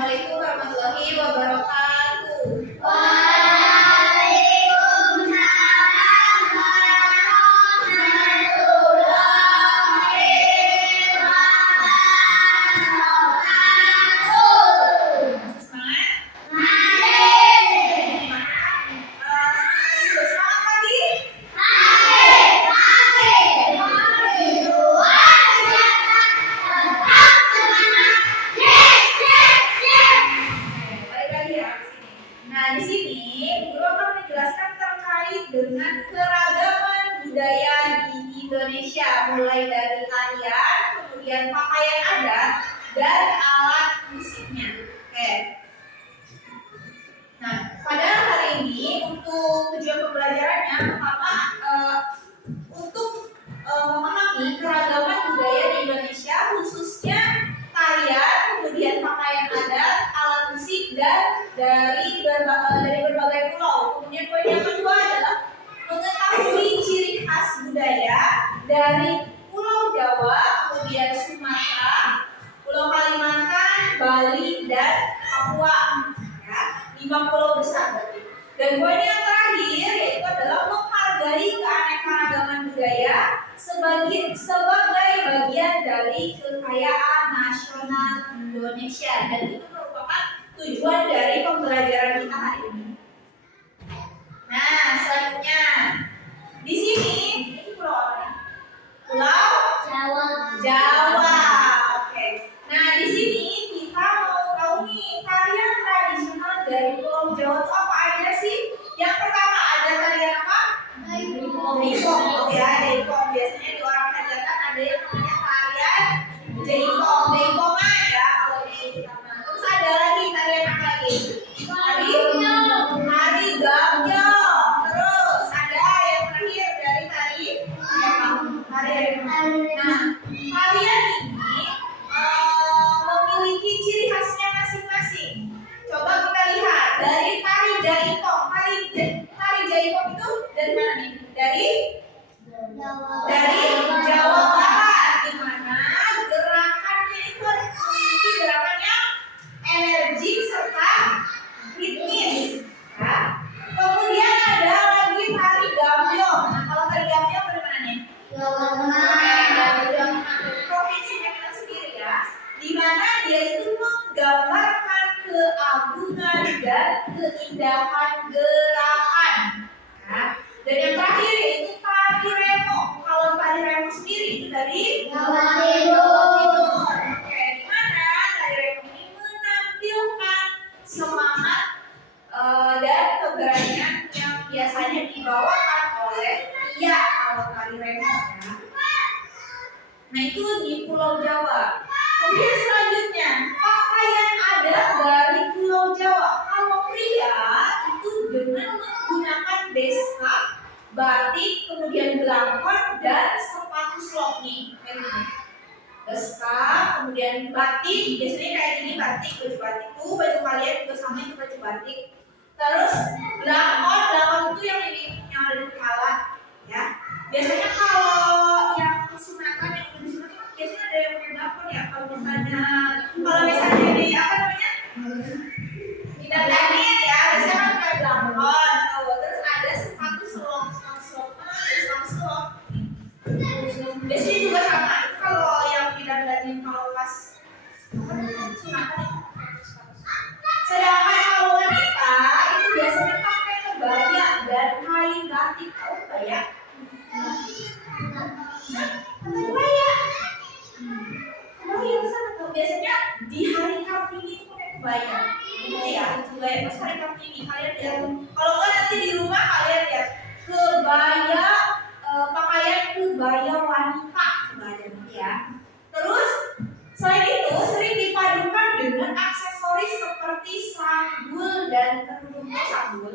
Assalamualaikum warahmatullahi wabarakatuh. Waalaikumsalam warahmatullahi wabarakatuh. Semangat? Mari. Selamat pagi. Mari. Luar biasa. Tetap semangat. Balik lagi ya ke sini. Nah, di sini guru akan menjelaskan terkait dengan keragaman budaya di Indonesia, mulai dari tarian, kemudian pakaian adat, dan alat musiknya. Oke. Nah, pada hari ini untuk tujuan pembelajarannya pertama untuk memahami keragaman budaya di Indonesia, khususnya tarian, kemudian pakaian adat, alat musik, dan dari berbagai pulau. Kemudian poin yang kedua adalah mengetahui ciri khas budaya dari Pulau Jawa, kemudian Sumatera, Pulau Kalimantan, Bali, dan Papua. Ya, 5 pulau besar berarti. Dan poin yang terakhir yaitu adalah menghargai keanekaragaman budaya sebagai bagian dari kekayaan nasional Indonesia, dan itu merupakan tujuan dari pembelajaran kita hari ini. Nah, selanjutnya di sini ini pulau apa? Pulau Jawa. Oke. Nah, di sini kita mau tahu nih tarian tradisional dari Pulau Jawa itu apa aja sih? Yang pertama ada tarian apa? Jaipong. Oh ya, jaipong. Biasanya di orang hajatan ada yang namanya tarian jaipong. Jaipongan ya kalau di sana. Terus ada lagi tarian apa lagi? Tari gambyong. Terus ada yang terakhir dari tari apa? Nah, tarian ini memiliki ciri khasnya masing-masing. Coba kita lihat dari tari jaipong. Tari jaipong itu dari mana nih? Dari Jawa Barat, di mana gerakannya itu memiliki gerakan yang energik serta ritmis. Ya. Kemudian ada lagi tari gambyong. Nah, kalau tari gambyong dari mana nih? Provinsinya kita sendiri ya, di mana dia itu menggambarkan keagungan dan keindahan gerakan. Ya. Dan yang terakhir yaitu tari remo. Kalau tari remo sendiri itu dari Jawa Timur. Oke, di mana tari remo ini menampilkan semangat dan keberanian yang biasanya dibawakan oleh pria kalau tari remo ya. Nah, itu di Pulau Jawa. Kemudian selanjutnya pakaian adat dari Pulau Jawa. Kalau pria itu dengan menggunakan desak, batik, kemudian belangkon, dan sepatu slop nih. Desak, kemudian batik, biasanya kayak gini batik, baju batik tuh, baju kalian juga sama itu baju batik. Terus belangkon itu yang ada di kepala, ya. Biasanya kalau yang sunatan yang di sunatan biasanya ada yang pakai belangkon ya. Kalau misalnya di apa namanya? Di dandanin ya, biasanya kan pakai belangkon. Terus ada sepatu slop, biasanya juga sama. Itu kalau yang di dandanin kalau pas sunatan. Sedangkan kalau wanita itu biasanya pakai kebaya dan kain batik. Tahu kebaya? Kebaya sana tuh biasanya di hari Kartini itu pakai kebaya. Gitu ya, kebaya pas hari Kartini kalian lihat. Kalau nggak nanti di rumah kalian lihat kebaya, pakaian kebaya wanita kebaya ya. Terus selain itu sering dipadukan dengan aksesoris seperti sanggul dan kerudung. Sanggul?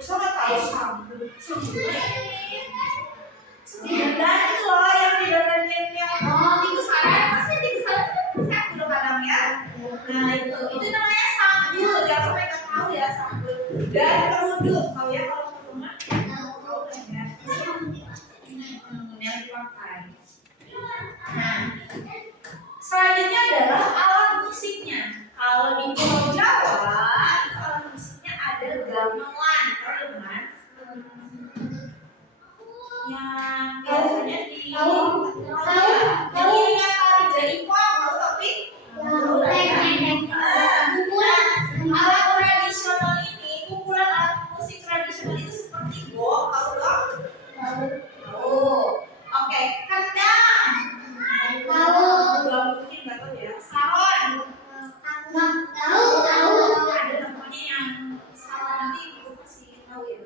Siapa tahu sanggul? Dan itu loh yang didandanin yang tikus saran, pasti tikus saran itu sanggul kadang ya. Nah itu namanya sanggul. Jangan sampai nggak tahu ya sanggul. Dan kerudung. Tahu ya kalau ke rumah? Tahu kan ya? Yang dipakai. Nah, selanjutnya adalah alat musiknya. Kalau di Pulau Jawa itu alat musiknya ada gamelan, tahu kan? Yang biasanya di iringan tari jaipong, tahu tapi alat tradisional ini, kumpulan alat musik tradisional itu seperti gong, tahu dong? Tahu. Oke, kendang. Gak mungkin nggak tahu ya. Saron. Ada namanya yang saron, nanti ibu kasih tahu ya.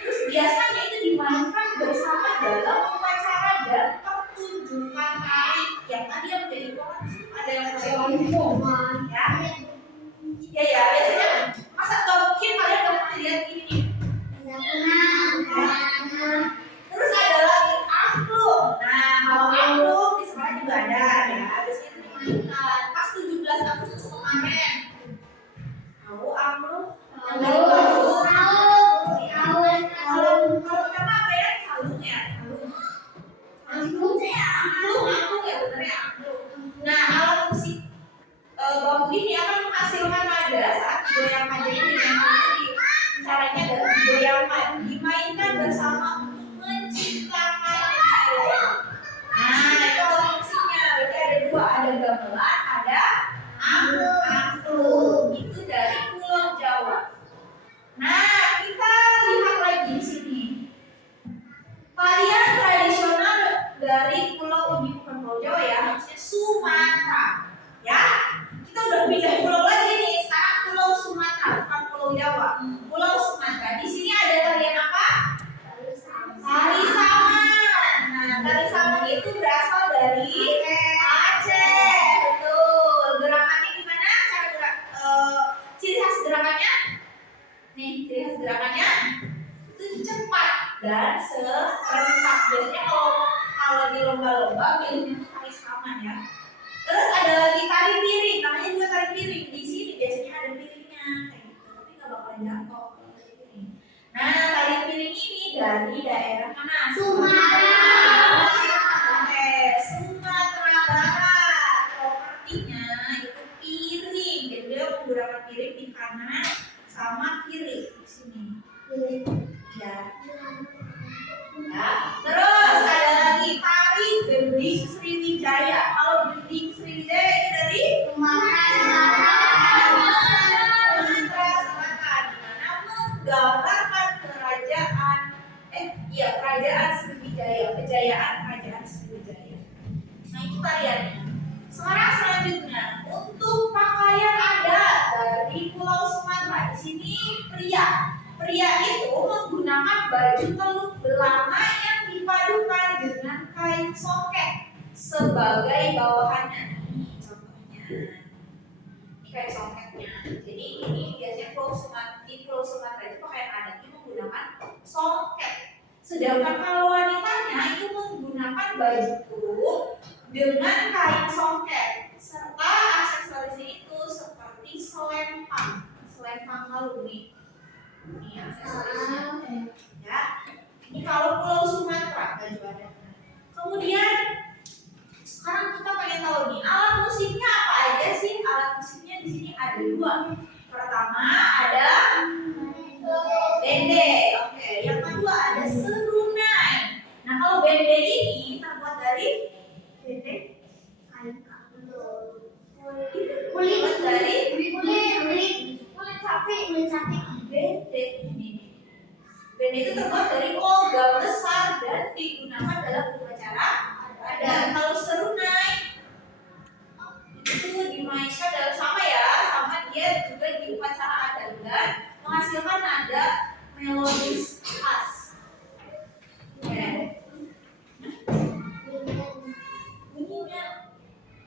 Terus biasanya itu dimainkan bersama dalam upacara dan pertunjukan tari. Yang tadi yang menjadi pokok ada yang ya. Ya, biasanya masa gak mungkin kalian gak pernah lihat ini nih. Terus ada lagi angklung. Nah, kalau angklung di sekolah juga ada ya. Biasanya dimainkan pas 17 Agustus kemarin. Tahu angklung? Yang dari bambu. Kalau nama apa ya? Calung ya. Angklung ya, bener ya angklung. Nah, alat musik bambu ini akan menghasilkan nada saat digoyangkan. Jadi caranya adalah digoyangkan, dimainkan bersama untuk menciptakan nada. Nah, itu alat musiknya. Berarti ada dua, ada gamelan, ada angklung. Itu dari Pulau Jawa. Nah, kita lihat lagi di sini. Tarian tradisional dari pulau ini, bukan Pulau Jawa ya, maksudnya Sumatera. Ya, kita udah pindah pulau lagi nih. Sekarang Pulau Sumatera, bukan Pulau Jawa. Pulau Sumatera. Di sini ada tarian apa? Tari saman. Nah, tari saman itu berasal dari Aceh. Betul. Gerakannya gimana? Cara gerak, ciri khas gerakannya? Nih, ciri khas gerakannya itu cepat dan serentak. Biasanya kalau di lomba-lomba milihnya tari saman ya. Terus ada lagi tari piring, namanya juga tari piring. Di sini biasanya ada piringnya, kayak gitu. Tapi nggak bakalan jatuh kalau tari piring. Nah, tari piring ini dari daerah mana? Sumatera. Oke, Sumatera Barat. Propertinya itu piring. Jadi dia menggunakan piring di kanan sama kiri di sini. Ya. Terus ada lagi tari gending Sriwijaya. Kalau gending Sriwijaya itu dari Sumatera Selatan, dimana menggambarkan kerajaan Sriwijaya, kejayaan kerajaan Sriwijaya. Nah, itu tariannya. Sekarang selanjutnya untuk pakaian adat dari Pulau Sumatera. Di sini pria itu menggunakan baju teluk belanga yang dipadukan dengan kain songket sebagai bawahannya. Ini contohnya, ini kain songketnya. Jadi ini biasanya di Pulau Sumatera itu pakaian adatnya menggunakan songket. Sedangkan kalau wanitanya itu menggunakan baju kurung dengan kain songket serta aksesoris itu seperti selempang kalung nih. Ini aksesorisnya ya. Ini kalau Pulau Sumatera baju adatnya. Kemudian sekarang kita pengen tahu nih alat musiknya apa aja sih? Alat musiknya di sini ada dua. Pertama ada bende. Oke, yang kedua ada serunai. Nah, kalau bende ini terbuat dari bende kain kulit dari kulit sapi. Bende itu terbuat dari logam besar dan digunakan dalam upacara adat. Kalau serunai itu dimainkan dalam sama dia juga di upacara adat dan menghasilkan nada melodis khas. Bunyinya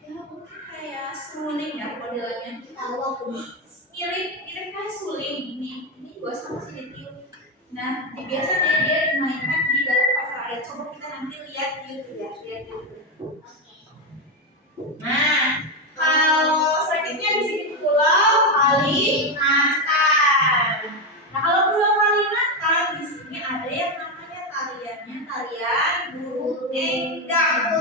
ya mungkin kayak suling ya modelnya. Mirip kayak suling ini gua sama sih ditiup. Nah, biasanya dia dimainkan di dalam upacara adat. Coba kita nanti lihat di YouTube ya, lihat di YouTube. Nah, kalau selanjutnya di sini Pulau Kalimantan. Nah, kalau Pulau Kalimantan di sini ada yang namanya tarian burung enggang.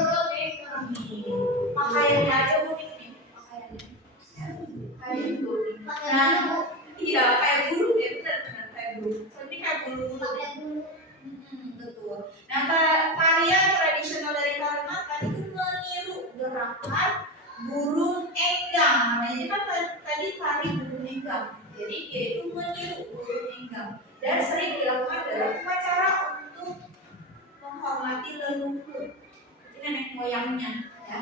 Pakaiannya aja unik nih, pakaiannya. Iya kayak burung ya, benar-benar kayak burung. Seperti kayak burung. Betul. Nah, tarian tradisional dari Kalimantan itu meniru gerakan burung enggang. Namanya kan tadi tari burung enggang. Jadi dia itu meniru burung enggang dan sering dilakukan dalam upacara untuk menghormati leluhur. Ini nenek moyangnya, ya.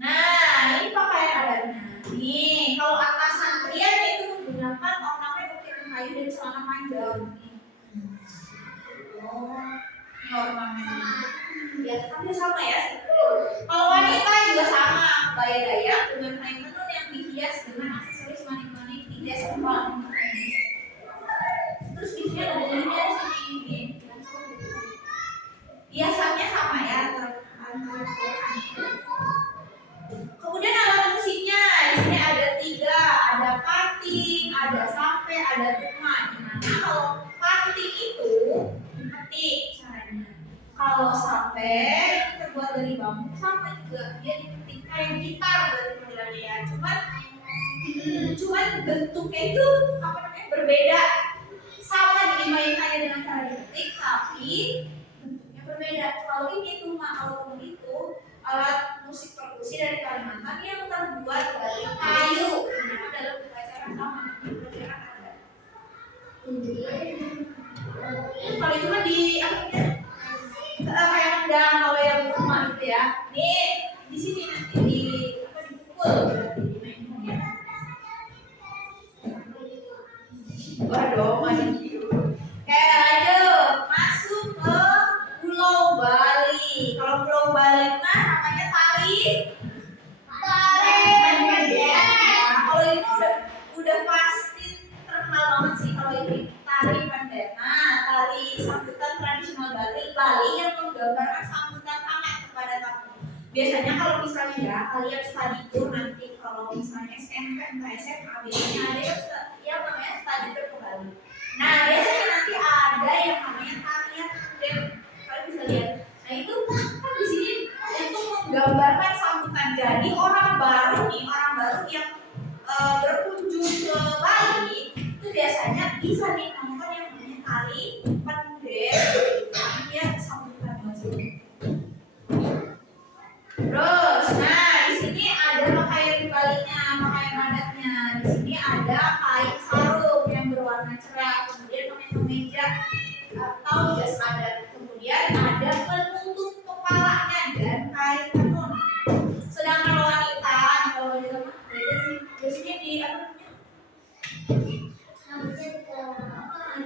Nah, ini pakaian adatnya. Nih, kalau atasan pria itu menggunakan ornamen ukiran kayu dan celana panjang. Ini ornamennya. Ya, kan dia sama ya. Kalau wanita juga sama, kebaya Dayak dengan kain tenun yang dihias dengan aksesoris manik-manik di sempal. Terus di sini ada lilinnya di sini. Biasanya sama ya, kemudian alat musiknya di sini ada 3, ada parting, ada sampai, ada tuman. Dimana kalau parting itu dipetik caranya. Kalau sampai terbuat dari bambu sama juga dia dipetik kayak gitar berarti modelannya ya. Cuman bentuknya itu berbeda. Sama dimainkannya dengan cara dipetik tapi bentuknya berbeda. Kalau ini tuman, kalau itu alat musik perkusi dari Kalimantan yang terbuat dari kayu. Nah, dalam upacara sama, upacara adat. Kalau itu mah di kayak rendang kalau yang di rumah itu ya. Nih di sini nanti dipukul berarti dimainkan ya. Waduh, kayak aja masuk ke Pulau Bali. Kalau Pulau Bali mah namanya tari. Kalau ini udah pasti terkenal banget sih kalau ini tari Pandana, tari sambutan tradisional Bali yang menggambarkan sambutan hangat kepada tamu. Biasanya kalau misalnya ya kalian study tour nanti kalau misalnya SMP atau SMA biasanya ada yang namanya study tour ke Bali. Nah biasanya nanti ada yang namanya tarian dan kalian bisa lihat. Nah itu kan di sini untuk menggambarkan sambutan. Jadi orang baru yang berkunjung ke Bali itu biasanya bisa nih nonton yang namanya tari pendek yang sambutan wajib. Terus, nah di sini ada pakaian Balinya, pakaian adatnya. Di sini ada kain sarung yang berwarna cerah, kemudian pakai kemeja atau jas adat. Kemudian ada penutup kepalanya dan kain tenun. Sedangkan wanita, kalau wanita mah biasanya di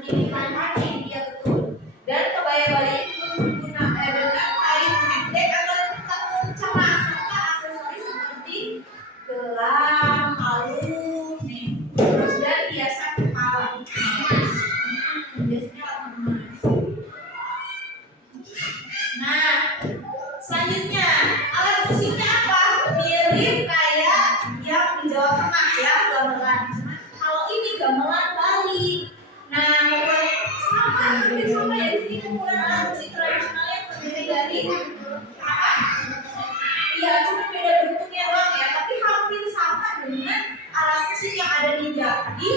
di kain dia betul. Dan kebaya Bali itu menggunakan dengan kain pendek atau tenun cerah serta aksesoris seperti gelang, kalung, nih, terus dan hiasan kepala. Biasanya warna emas. Nah, selanjutnya alat musiknya apa? Mirip kayak yang di Jawa Tengah ya, gamelan. Kalau ini gamelan Bali. Nah, sama ya di sini kumpulan alat musik tradisional yang terdiri dari apa? Iya, cuma beda bentuknya doang ya, tapi hampir sama dengan alat musik yang ada di Jawa, di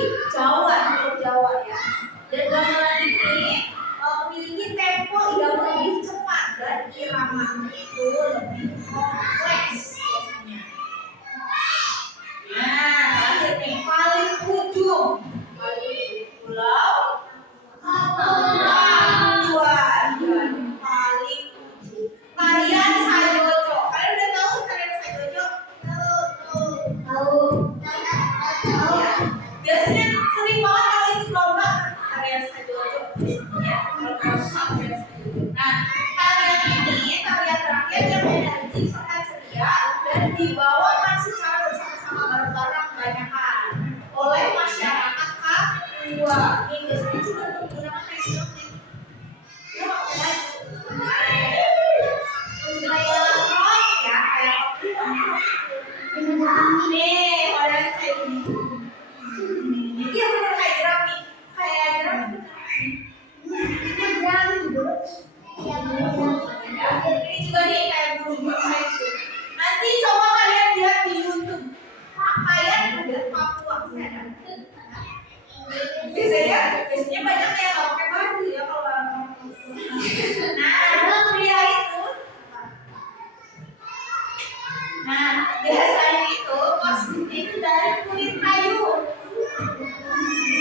Jawa ya. Dan gamelan ini memiliki tempo yang lebih cepat dan irama itu lebih kompleks biasanya. Nah, terakhir nih paling ujung pulau paling ujung tarian Sajojo. Kalian udah tahu tarian Sajojo? Tahu. Ya. Biasanya sering banget kalau ikut lomba tarian Sajojo. Ya, nah, tarian ini tarian rakyat yang energi serta ceria dan dibawakan secara bersama-sama bareng-bareng kebanyakan oleh masyarakat Papua. Ini biasanya juga menggunakan teknik kayak rock ya, kayak nih, model kayak gini. Iya benar kayak jerami, ini juga nih kayak burung kayak gitu. Nanti coba kalian lihat di Nah, biasanya itu kostumnya itu dari kulit kayu,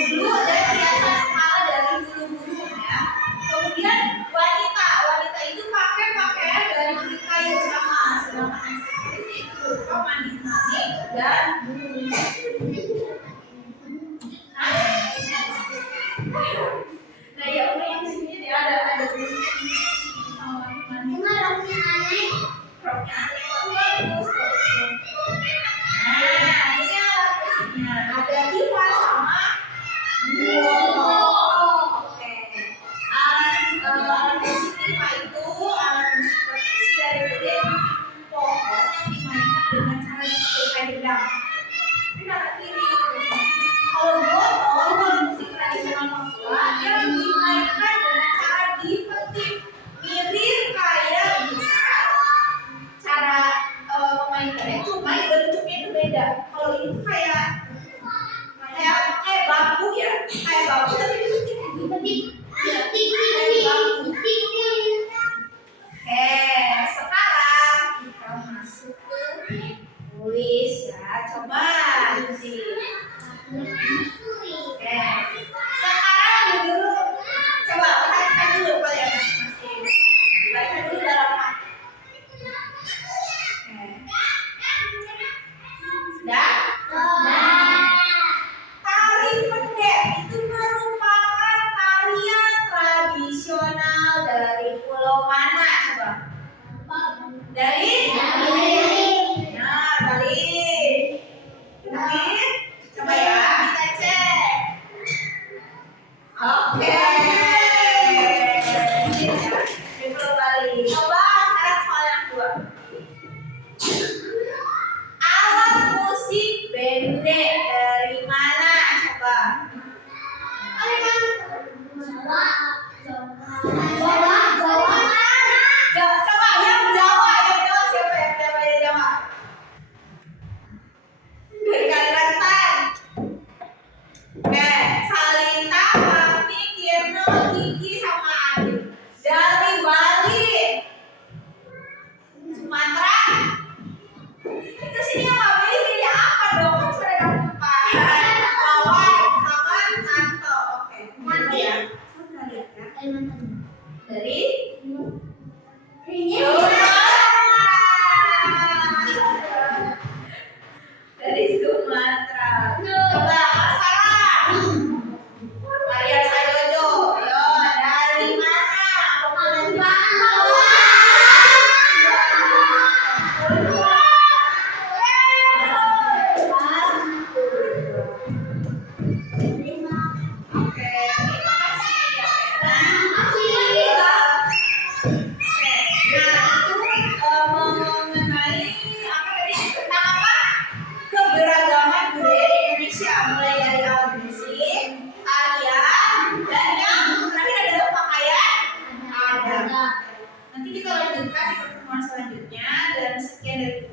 bulu dan hiasan kepala dari bulu-bulu ya. Kemudian wanita itu pakai pakaian dari kulit kayu sama, sedangkan aksesorisnya itu berupa manik-manik dan bulu. Nah ya udah yang sini dia ada bulunya sama manik-manik. Roknya bagus. Nah ini lapusnya ada kipas sama oke. Alat musik pipa itu alat musik perkusi dari kulit pohon yang dimainkan dengan cara dipukulkan gendang. Ini kanan kiri. Kalau botol alat musik tradisional Papua yang dimainkan dengan cara dipetik, mirip kayak gitar. Cara memainkannya cuma bentuknya itu beda. Kalau ini kayak bambu ya, kayak bambu tapi dipetik. Sekarang kita masuk ke tulis ya. Coba sih. Sekarang dulu coba perhatikan dulu kalian masing-masing. Baca dulu dalam hati. Sudah? Tari pendek itu merupakan tarian tradisional dari pulau mana coba? Dari Benar, Bali. Coba ya, kita cek. Oke. Di Pulau Bali. Coba sekarang soal yang kedua. Alat musik bendek dari mana coba? Coba yang Jawa siapa yang Jawa? Dari Kalimantan. Oke, Salita, Mami, Kirno, Kiki sama Adit. Dari Bali. Sumatera. Itu sini yang Mami pilih apa dong? Kan sudah ada empat. Kawan sama Santo. Oke. Nanti ya. Coba lihat ya. Dari Sumatera. Coba salah. Maria Sayojo. Ayo, dari mana? Oke, terima kasih ya. Mengenai apa tadi tentang apa? Keberagaman budaya di Indonesia, mulai dari alat musik, tarian, dan yang terakhir adalah pakaian adat. Nanti kita lanjutkan di pertemuan selanjutnya dan sekian dari